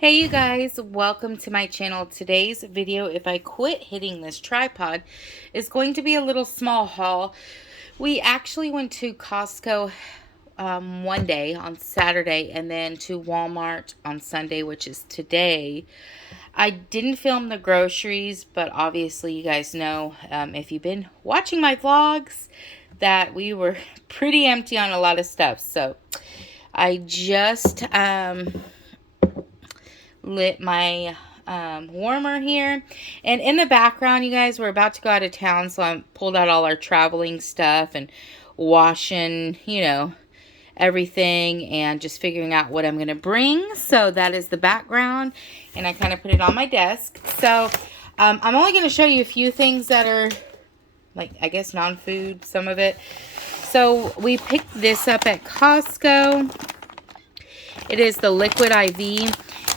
Hey you guys, welcome to my channel. Today's video, if I quit hitting this tripod, is going to be a little small haul. We actually went to Costco one day on Saturday and then to Walmart on Sunday, which is today. I didn't film the groceries, but obviously you guys know, if you've been watching my vlogs, that we were pretty empty on a lot of stuff. So I just lit my warmer here, and in the background, you guys, we're about to go out of town, so I pulled out all our traveling stuff and washing, everything, and just figuring out what I'm gonna bring. So that is the background, and I kind of put it on my desk. So I'm only going to show you a few things that are, like, I guess non-food, some of it. So we picked this up at Costco. It is the Liquid IV,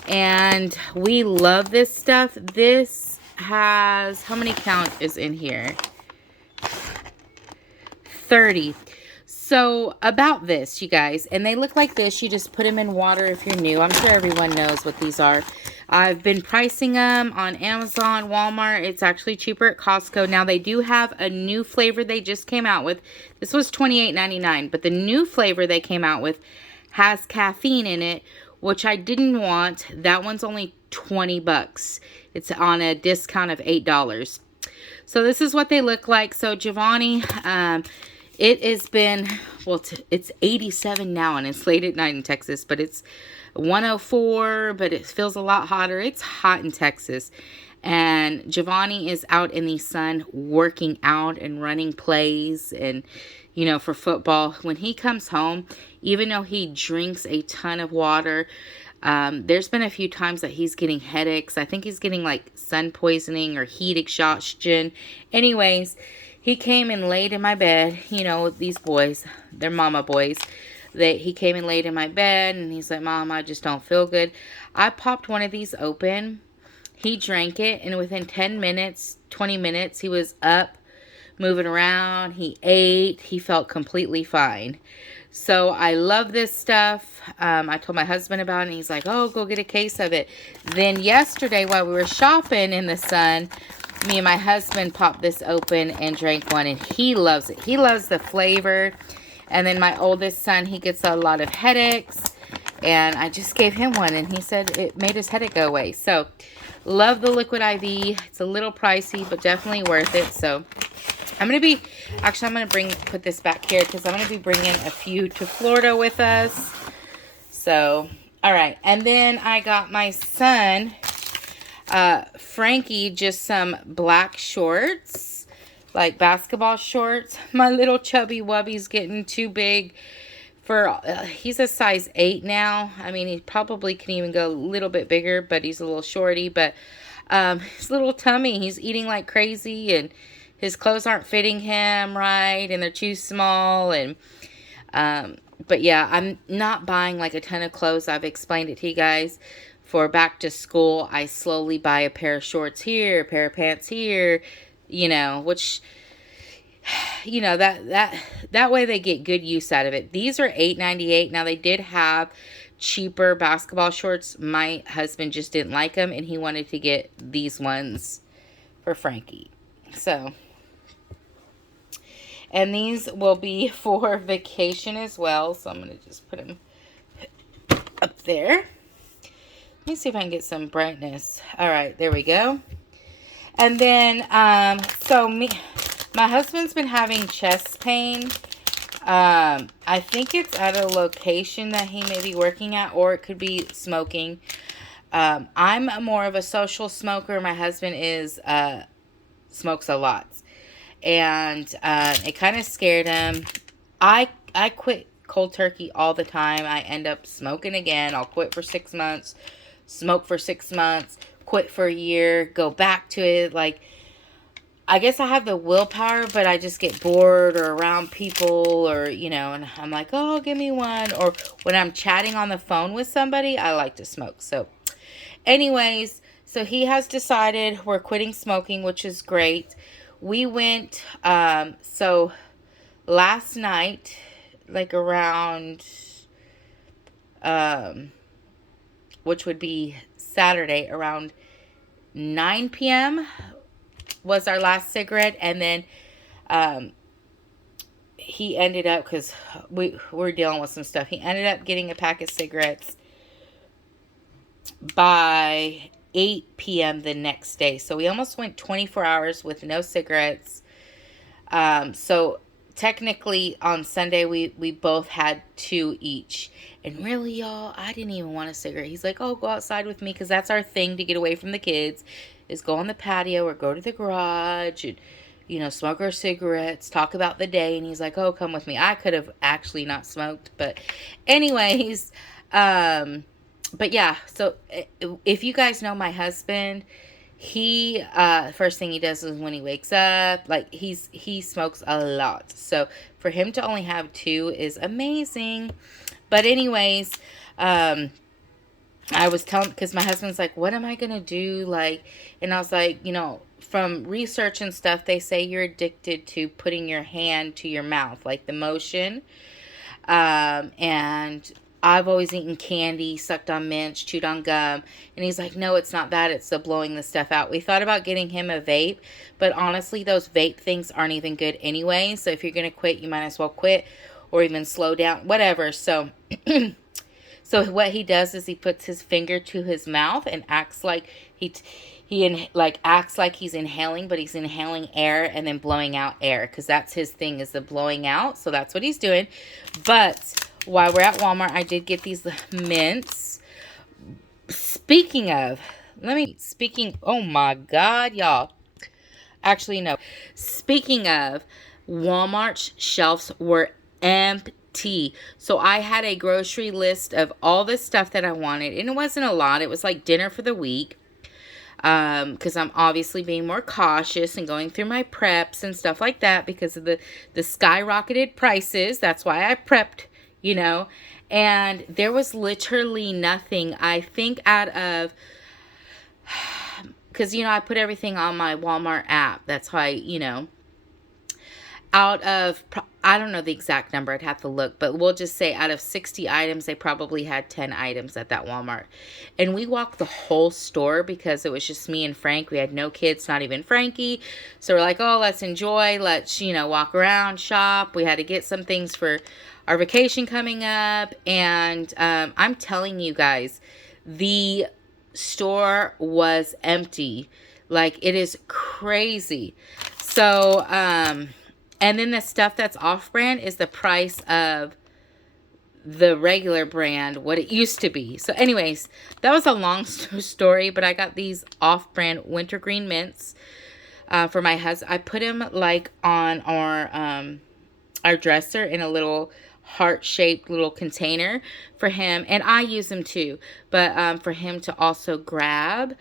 and we love this stuff. This has, how many count is in here? 30. So about this, you guys, and they look like this. You just put them in water if you're new. I'm sure everyone knows what these are. I've been pricing them on Amazon, Walmart. It's actually cheaper at Costco. Now, they do have a new flavor they just came out with. This was $28.99, but the new flavor they came out with has caffeine in it, which I didn't want. That one's only 20 bucks. It's on a discount of $8. So this is what they look like. So Giovanni, it has been, well, it's 87 now, and it's late at night in Texas, but it's 104, but it feels a lot hotter. It's hot in Texas. And Giovanni is out in the sun working out and running plays and, for football. When he comes home, even though he drinks a ton of water, there's been a few times that he's getting headaches. I think he's getting like sun poisoning or heat exhaustion. Anyways, he came and laid in my bed. These boys, they're mama boys. He came and laid in my bed, and he's like, Mom, I just don't feel good. I popped one of these open. He drank it, and within 10 minutes, 20 minutes, he was up, moving around. He ate. He felt completely fine. So I love this stuff. I told my husband about it, and he's like, oh, go get a case of it. Then yesterday, while we were shopping in the sun, me and my husband popped this open and drank one, and he loves it. He loves the flavor. And then my oldest son, he gets a lot of headaches, and I just gave him one, and he said it made his headache go away. So love the Liquid IV. It's a little pricey, but definitely worth it. So I'm going to put this back here because I'm going to be bringing a few to Florida with us. So, all right. And then I got my son, Frankie, just some black shorts, like basketball shorts. My little chubby wubby's getting too big for, he's a size 8 now. I mean, he probably can even go a little bit bigger, but he's a little shorty. But his little tummy, he's eating like crazy, and his clothes aren't fitting him right, and they're too small. And but yeah, I'm not buying like a ton of clothes. I've explained it to you guys. For back to school, I slowly buy a pair of shorts here, a pair of pants here, which, that way they get good use out of it. These are $8.98. Now, they did have cheaper basketball shorts. My husband just didn't like them, and he wanted to get these ones for Frankie. So, and these will be for vacation as well. So I'm going to just put them up there. Let me see if I can get some brightness. All right, there we go. And then, my husband's been having chest pain. I think it's at a location that he may be working at, or it could be smoking. I'm more of a social smoker. My husband smokes a lot. And it kind of scared him. I quit cold turkey all the time. I end up smoking again. I'll quit for 6 months, smoke for 6 months, quit for a year, go back to it. Like, I guess I have the willpower, but I just get bored or around people, or, and I'm like, oh, give me one. Or when I'm chatting on the phone with somebody, I like to smoke. So anyways, so he has decided we're quitting smoking, which is great. We went, so last night, like around, which would be Saturday around 9 p.m. was our last cigarette. And then he ended up, because we're dealing with some stuff, he ended up getting a pack of cigarettes by 8 p.m. the next day. So we almost went 24 hours with no cigarettes. So technically on Sunday we both had 2 each. And really, y'all, I didn't even want a cigarette. He's like, oh, go outside with me, because that's our thing to get away from the kids, is go on the patio or go to the garage and, you know, smoke our cigarettes, talk about the day. And he's like, oh, come with me. I could have actually not smoked, but anyways, but yeah, so if you guys know my husband, he first thing he does is when he wakes up, like he smokes a lot. So for him to only have 2 is amazing. But anyways, I was telling, because my husband's like, what am I gonna do? Like, and I was like, you know, from research and stuff, they say you're addicted to putting your hand to your mouth, like the motion. And I've always eaten candy, sucked on mints, chewed on gum. And he's like, no, it's not that. It's the blowing the stuff out. We thought about getting him a vape, but honestly, those vape things aren't even good anyway. So if you're going to quit, you might as well quit or even slow down, whatever. So, so what he does is he puts his finger to his mouth and acts like acts like he's inhaling, but he's inhaling air and then blowing out air, because that's his thing, is the blowing out. So that's what he's doing. But while we're at Walmart, I did get these mints. Speaking of, oh my God, y'all. Actually, no. Speaking of, Walmart's shelves were empty. So I had a grocery list of all the stuff that I wanted, and it wasn't a lot. It was like dinner for the week. Because I'm obviously being more cautious and going through my preps and stuff like that because of the skyrocketed prices. That's why I prepped, you know. And there was literally nothing. I think out of, because, you know, I put everything on my Walmart app. That's why, you know, out of, I don't know the exact number, I'd have to look, but we'll just say out of 60 items, they probably had 10 items at that Walmart. And we walked the whole store because it was just me and Frank. We had no kids, not even Frankie. So we're like, oh, let's enjoy. Let's, you know, walk around, shop. We had to get some things for our vacation coming up. And I'm telling you guys, the store was empty. Like, it is crazy. So, and then the stuff that's off-brand is the price of the regular brand, what it used to be. So anyways, that was a long story, but I got these off-brand wintergreen mints for my husband. I put them like on our dresser in a little heart-shaped little container for him, and I use them too, but for him to also grab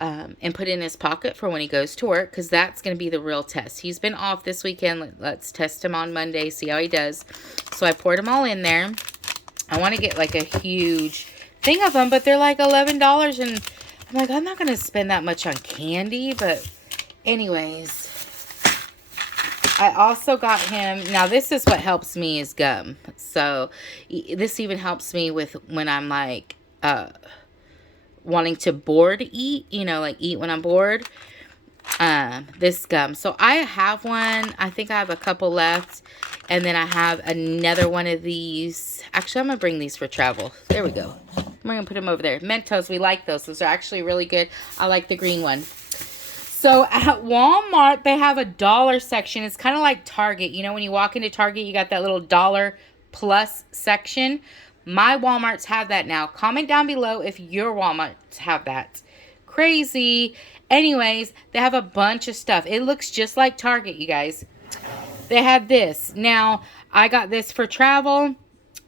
and put in his pocket for when he goes to work, because that's going to be the real test. He's been off this weekend. Let's test him on Monday, see how he does. So I poured them all in there. I want to get like a huge thing of them, but they're like $11, and I'm like, I'm not going to spend that much on candy. But anyways, I also got him, now this is what helps me, is gum. So this even helps me with when I'm like wanting to bored eat, you know, like eat when I'm bored. This gum. So I have one. I think I have a couple left. And then I have another one of these. Actually, I'm going to bring these for travel. There we go. I'm going to put them over there. Mentos, we like those. Those are actually really good. I like the green one. So at Walmart, they have a dollar section. It's kind of like Target. You know, when you walk into Target, you got that little dollar plus section. My Walmarts have that now. Comment down below if your Walmarts have that. Crazy. Anyways, they have a bunch of stuff. It looks just like Target, you guys. They have this. Now, I got this for travel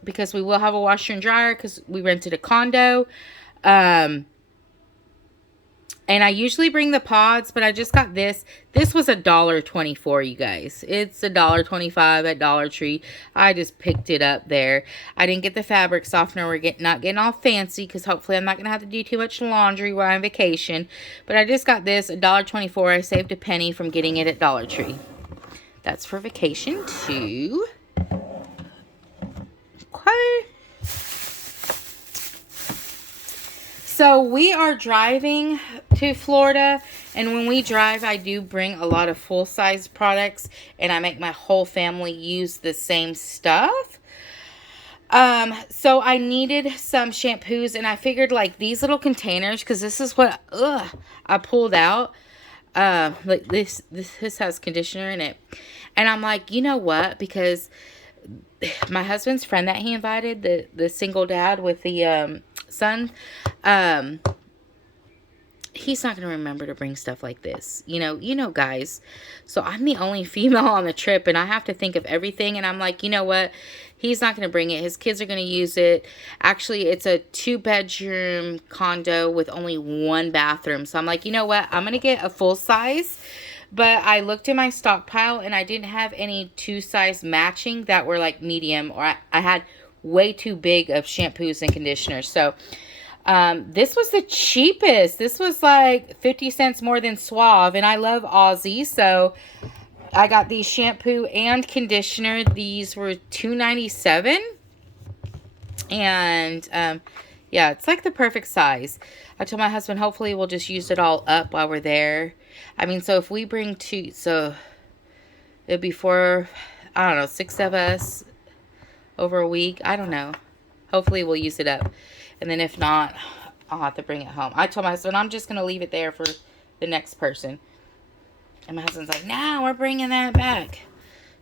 because we will have a washer and dryer because we rented a condo. And I usually bring the pods, but I just got this. This was $1.24, you guys. It's $1.25 at Dollar Tree. I just picked it up there. I didn't get the fabric softener. We're not getting all fancy because hopefully I'm not going to have to do too much laundry while I'm on vacation. But I just got this, $1.24. I saved a penny from getting it at Dollar Tree. That's for vacation too. Okay. So we are driving to Florida, and when we drive, I do bring a lot of full-size products, and I make my whole family use the same stuff. So I needed some shampoos, and I figured like these little containers, because this is what I pulled out. Like this has conditioner in it, and I'm like, you know what? Because my husband's friend that he invited, the single dad with the son, um, he's not going to remember to bring stuff like this. Guys. So I'm the only female on the trip, and I have to think of everything. And I'm like, you know what? He's not going to bring it. His kids are going to use it. Actually, it's a 2-bedroom condo with only 1 bathroom. So I'm like, you know what? I'm going to get a full size. But I looked in my stockpile, and I didn't have any 2-size matching that were like medium. Or I had way too big of shampoos and conditioners. So this was the cheapest. This was like 50 cents more than Suave. And I love Aussie. So I got these shampoo and conditioner. These were $2.97. And yeah, it's like the perfect size. I told my husband, hopefully we'll just use it all up while we're there. I mean, so if we bring 2, so it'd be 4, I don't know, 6 of us over a week. I don't know. Hopefully we'll use it up. And then if not, I'll have to bring it home. I told my husband, I'm just going to leave it there for the next person. And my husband's like, no, we're bringing that back.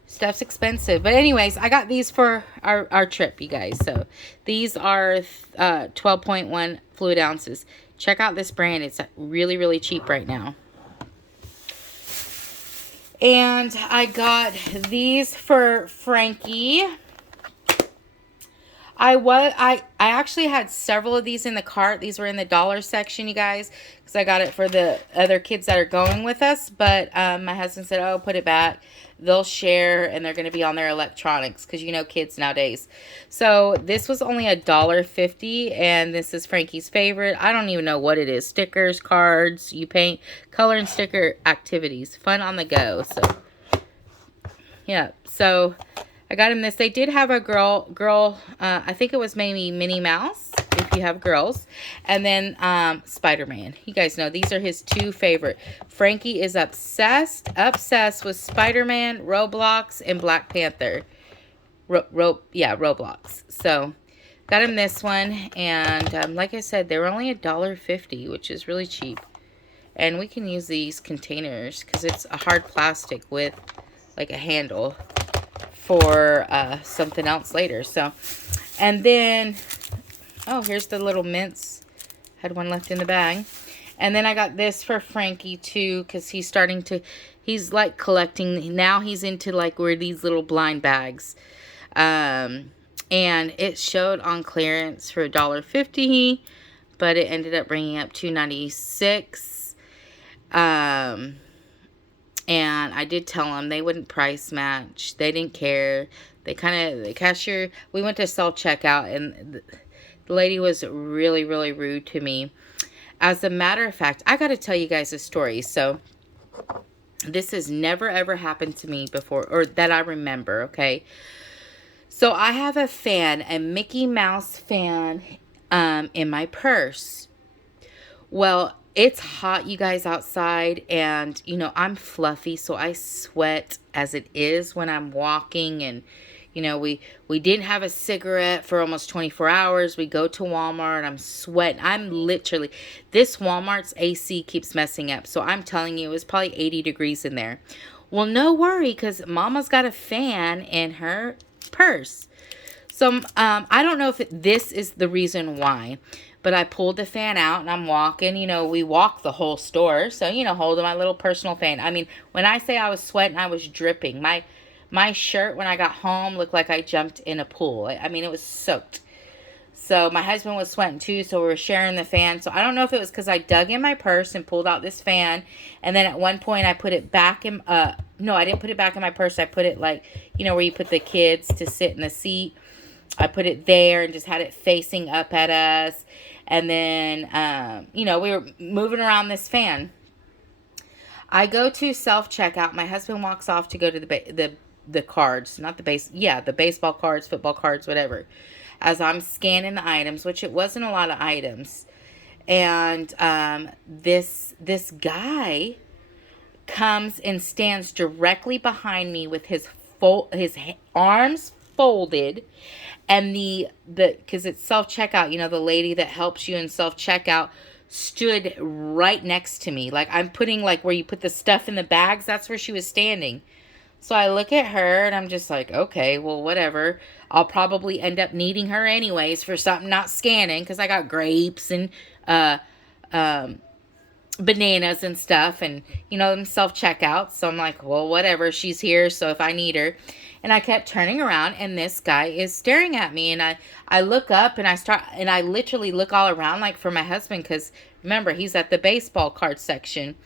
Stuff's expensive. But anyways, I got these for our trip, you guys. So these are 12.1 fluid ounces. Check out this brand. It's really, really cheap right now. And I got these for Frankie. I actually had several of these in the cart. These were in the dollar section, you guys, because I got it for the other kids that are going with us. But my husband said, oh, put it back. They'll share, and they're going to be on their electronics because, kids nowadays. So this was only $1.50, and this is Frankie's favorite. I don't even know what it is. Stickers, cards, you paint, color and sticker activities. Fun on the go. So, yeah. So I got him this. They did have a girl, I think it was maybe Minnie Mouse, if you have girls. And then Spider-Man. You guys know these are his 2 favorite. Frankie is obsessed with Spider-Man, Roblox, and Black Panther. Roblox. So got him this one. And like I said, they were only $1.50, which is really cheap. And we can use these containers because it's a hard plastic with like a handle for something else later. So, and then, oh, here's the little mints. Had one left in the bag. And then I got this for Frankie too, because he's like collecting. Now he's into like where these little blind bags. And it showed on clearance for $1.50, but it ended up bringing up $2.96. And I did tell them they wouldn't price match. They didn't care. The cashier, we went to self-checkout, and the lady was really, really rude to me. As a matter of fact, I got to tell you guys a story. So, this has never, ever happened to me before, or that I remember, okay? So, I have a fan, a Mickey Mouse fan, in my purse. Well, it's hot, you guys, outside, and, I'm fluffy, so I sweat as it is when I'm walking, and, we didn't have a cigarette for almost 24 hours. We go to Walmart, I'm sweating. This Walmart's AC keeps messing up, so I'm telling you, it was probably 80 degrees in there. Well, no worry, because Mama's got a fan in her purse. So, I don't know if this is the reason why. But I pulled the fan out, and I'm walking. We walk the whole store. So, holding my little personal fan. I mean, when I say I was sweating, I was dripping. My shirt, when I got home, looked like I jumped in a pool. I mean, it was soaked. So, my husband was sweating too, so we were sharing the fan. So, I don't know if it was because I dug in my purse and pulled out this fan. And then at one point, I put it back in... no, I didn't put it back in my purse. I put it like, where you put the kids to sit in the seat. I put it there and just had it facing up at us. And then, we were moving around this fan. I go to self-checkout. My husband walks off to go to the cards. Not the the baseball cards, football cards, whatever. As I'm scanning the items, which it wasn't a lot of items. And this guy comes and stands directly behind me with arms folded, and the because it's self checkout, you know, the lady that helps you in self checkout stood right next to me. Like, I'm putting, like, where you put the stuff in the bags, that's where she was standing. So I look at her and I'm just like, okay, well, whatever. I'll probably end up needing her anyways for something not scanning, because I got grapes and uh um bananas and stuff, and you know, them self-checkout. So I'm like, well, whatever, she's here, so if I need her. And I kept turning around, and this guy is staring at me, and I look up, and I literally look all around, like, for my husband, because remember, he's at the baseball card section.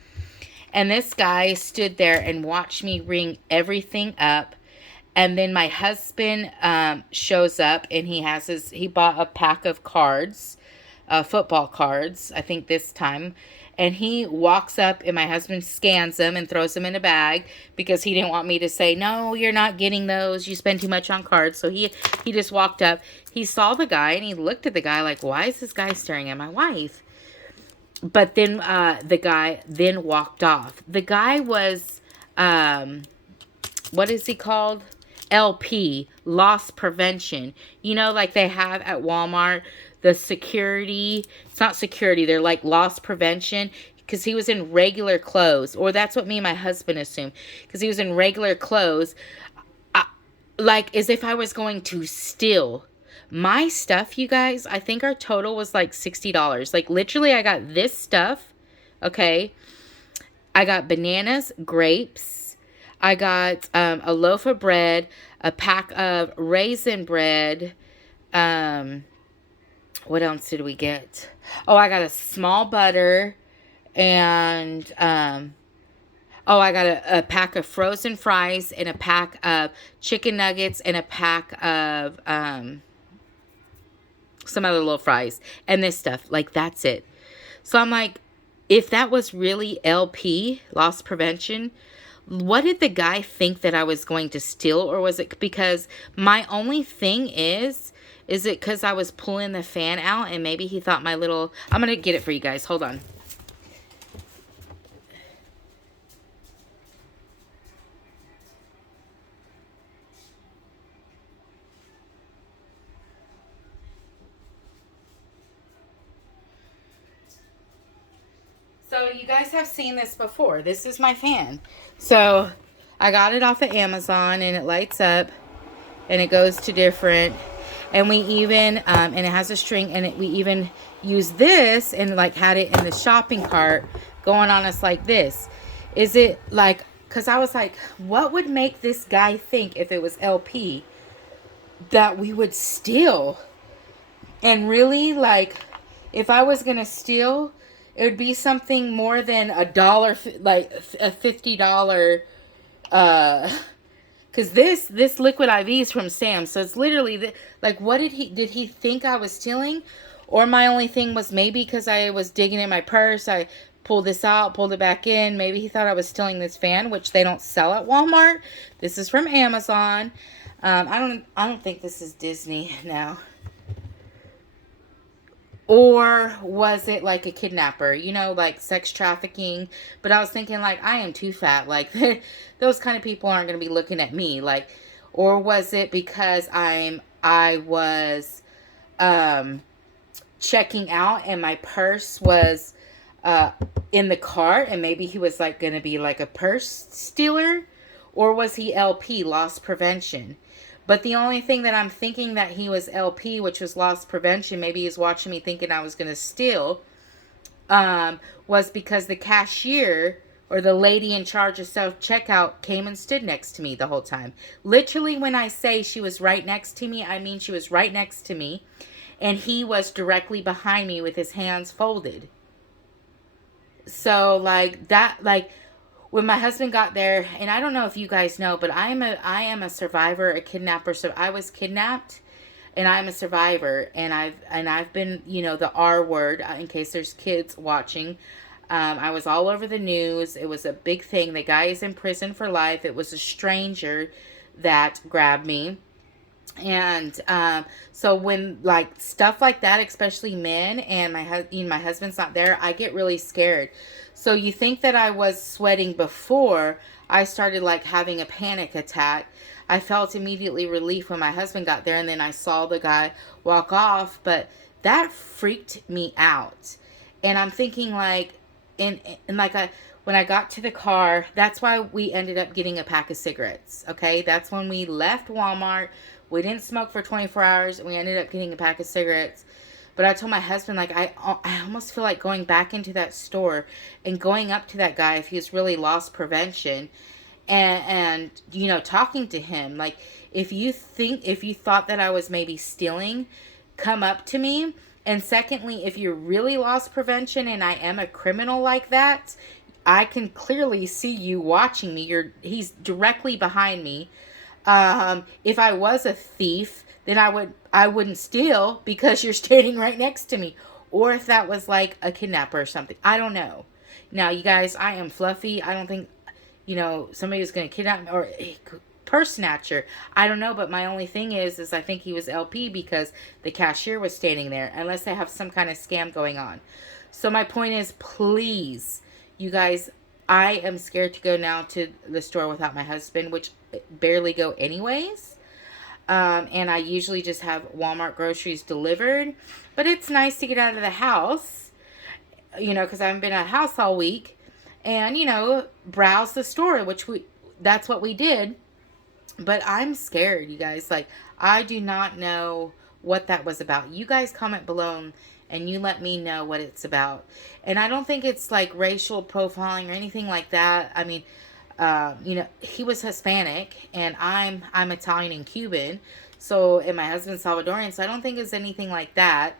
And this guy stood there and watched me ring everything up. And then my husband shows up, and he bought a pack of cards, football cards, I think this time. And he walks up, and my husband scans them and throws them in a bag, because he didn't want me to say, no, you're not getting those. You spend too much on cards. So he just walked up. He saw the guy, and he looked at the guy like, why is this guy staring at my wife? But then the guy then walked off. The guy was, what is he called? LP, loss prevention. You know, like they have at Walmart, the security. It's not security. They're like loss prevention. Because he was in regular clothes. Or that's what me and my husband assumed. Because he was in regular clothes. Like as if I was going to steal my stuff, you guys. I think our total was like $60. Like literally I got this stuff. Okay. I got bananas, grapes. I got a loaf of bread, a pack of raisin bread. What else did we get? Oh, I got a small butter, and I got a pack of frozen fries, and a pack of chicken nuggets, and a pack of some other little fries, and this stuff. Like, that's it. So I'm like, if that was really LP, loss prevention, what did the guy think that I was going to steal? Or was it because my only thing is it because I was pulling the fan out, and maybe he thought my little... I'm going to get it for you guys. Hold on. So you guys have seen this before. This is my fan. So I got it off of Amazon, and it lights up, and it goes to different... And we even, and it has a string, and we even use this and like had it in the shopping cart going on us like this. Is it like, because I was like, what would make this guy think if it was LP that we would steal? And really, like, if I was going to steal, it would be something more than $1, like a $50, because this liquid IV is from Sam. So it's literally, like, what did he think I was stealing? Or my only thing was maybe because I was digging in my purse, I pulled this out, pulled it back in. Maybe he thought I was stealing this fan, which they don't sell at Walmart. This is from Amazon. I don't think this is Disney now. Or was it like a kidnapper, you know, like sex trafficking? But I was thinking, like, I am too fat. Like, those kind of people aren't going to be looking at me. Like, or was it because I was checking out, and my purse was in the cart, and maybe he was like going to be like a purse stealer? Or was he LP, loss prevention? But the only thing that I'm thinking that he was LP, which was loss prevention, maybe he's watching me thinking I was going to steal, was because the cashier or the lady in charge of self-checkout came and stood next to me the whole time. Literally, when I say she was right next to me, I mean she was right next to me, and he was directly behind me with his hands folded. So, like, that, like... When my husband got there, and I don't know if you guys know, but I am a survivor, a kidnapper. So I was kidnapped, and I'm a survivor, and I've been, you know, the R word, in case there's kids watching. I was all over the news. It was a big thing. The guy is in prison for life. It was a stranger that grabbed me. And so when like stuff like that, especially men, and my husband's not there, I get really scared. So you think that I was sweating before I started like having a panic attack. I felt immediately relief when my husband got there, and then I saw the guy walk off, but that freaked me out. And I'm thinking like, and like I when I got to the car, that's why we ended up getting a pack of cigarettes. Okay, that's when we left Walmart. We didn't smoke for 24 hours, and we ended up getting a pack of cigarettes. But I told my husband, like, I almost feel like going back into that store and going up to that guy if he's really lost prevention, and you know, talking to him. Like, if you thought that I was maybe stealing, come up to me. And secondly, if you really lost prevention and I am a criminal like that, I can clearly see you watching me. He's directly behind me. If I was a thief, then I wouldn't steal because you're standing right next to me. Or if that was like a kidnapper or something. I don't know. Now, you guys, I am fluffy. I don't think, you know, somebody was going to kidnap me, or purse snatcher. I don't know, but my only thing is I think he was LP because the cashier was standing there, unless they have some kind of scam going on. So my point is, please, you guys, I am scared to go now to the store without my husband, which barely go anyways. And I usually just have Walmart groceries delivered. But it's nice to get out of the house, you know, because I haven't been at the house all week. And, you know, browse the store, that's what we did. But I'm scared, you guys. Like, I do not know what that was about. You guys comment below and you let me know what it's about. And I don't think it's like racial profiling or anything like that. I mean, you know, he was Hispanic and I'm Italian and Cuban. So, and my husband's Salvadorian. So I don't think it's anything like that.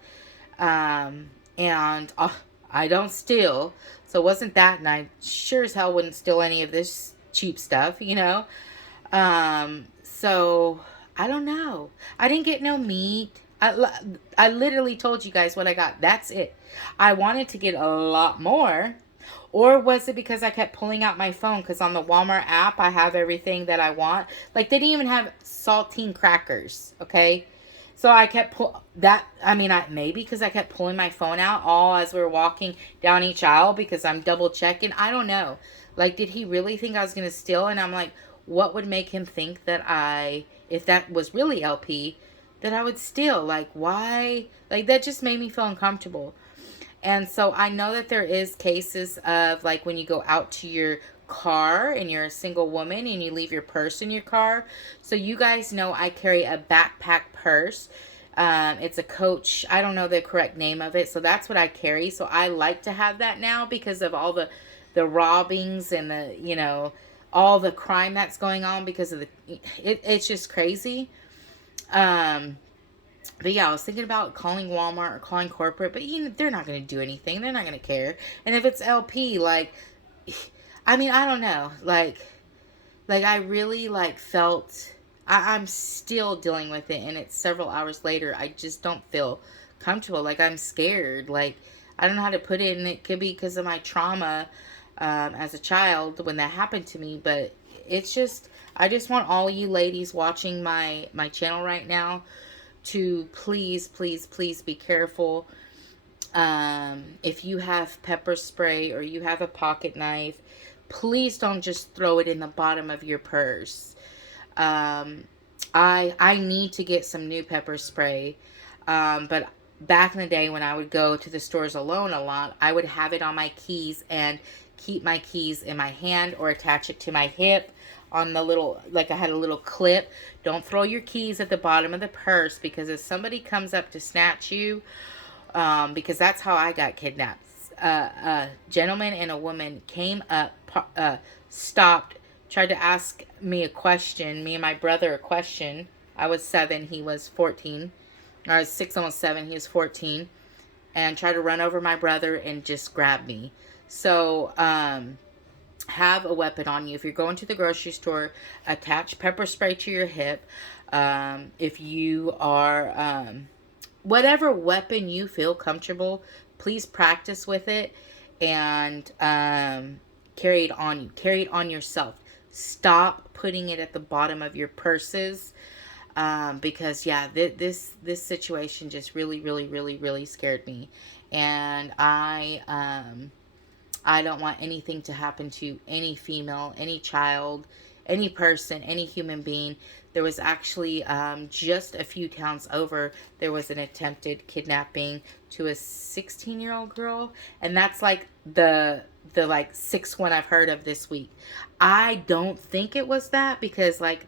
And I don't steal. So it wasn't that. And I sure as hell wouldn't steal any of this cheap stuff, you know. So I don't know. I didn't get no meat. I literally told you guys what I got. That's it. I wanted to get a lot more. Or was it because I kept pulling out my phone? Because on the Walmart app, I have everything that I want. Like, they didn't even have saltine crackers, okay? So I kept maybe because I kept pulling my phone out all as we were walking down each aisle because I'm double checking. I don't know. Like, did he really think I was going to steal? And I'm like, what would make him think that if that was really LP, that I would steal? Like, why? Like, that just made me feel uncomfortable. And so I know that there is cases of like when you go out to your car and you're a single woman and you leave your purse in your car. So you guys know I carry a backpack purse. It's a Coach. I don't know the correct name of it. So that's what I carry. So I like to have that now because of all the robbings and the, you know, all the crime that's going on because of it's just crazy. But yeah, I was thinking about calling Walmart or calling corporate, but you know, they're not going to do anything. They're not going to care. And if it's LP, like, I mean, I don't know. Like I really like felt, I'm still dealing with it, and it's several hours later. I just don't feel comfortable. Like, I'm scared. Like, I don't know how to put it, and it could be because of my trauma as a child when that happened to me. But it's just, I just want all you ladies watching my channel right now to please, please, please be careful. If you have pepper spray or you have a pocket knife, please don't just throw it in the bottom of your purse. I need to get some new pepper spray. But back in the day when I would go to the stores alone a lot, I would have it on my keys and keep my keys in my hand or attach it to my hip on the little, like I had a little clip. Don't throw your keys at the bottom of the purse, because if somebody comes up to snatch you, because that's how I got kidnapped. A gentleman and a woman came up, stopped, tried to ask me a question, me and my brother a question. I was 7, he was 14. I was 6, almost 7, he was 14. And tried to run over my brother and just grab me. So, have a weapon on you. If you're going to the grocery store, attach pepper spray to your hip. If you are, whatever weapon you feel comfortable, please practice with it and carry it on you. Carry it on yourself. Stop putting it at the bottom of your purses. Because yeah, this situation just really scared me, and I don't want anything to happen to any female, any child, any person, any human being. There was actually just a few towns over, there was an attempted kidnapping to a 16-year-old girl, and that's like the like sixth one I've heard of this week. I don't think it was that, because like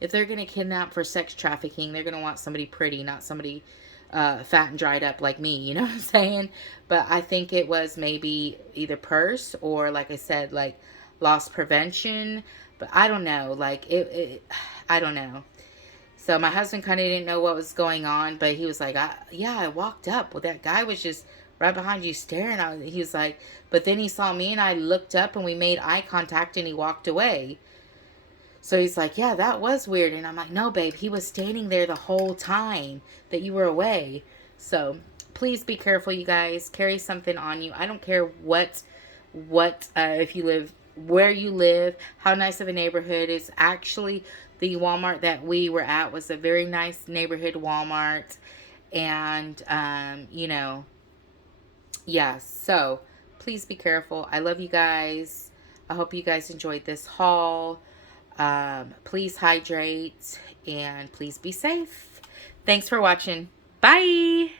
if they're gonna kidnap for sex trafficking, they're gonna want somebody pretty, not somebody fat and dried up like me, you know what I'm saying? But I think it was maybe either purse or, like I said, like loss prevention. But I don't know, like I don't know. So my husband kind of didn't know what was going on, but he was like, yeah, I walked up. Well, that guy was just right behind you staring. He was like, but then he saw me and I looked up and we made eye contact and he walked away. So he's like, yeah, that was weird. And I'm like, no, babe, he was standing there the whole time that you were away. So please be careful, you guys. Carry something on you. I don't care if you live, where you live, how nice of a neighborhood. It's actually, the Walmart that we were at was a very nice neighborhood Walmart. And, you know, yeah, so please be careful. I love you guys. I hope you guys enjoyed this haul. Please hydrate and please be safe. Thanks for watching. Bye.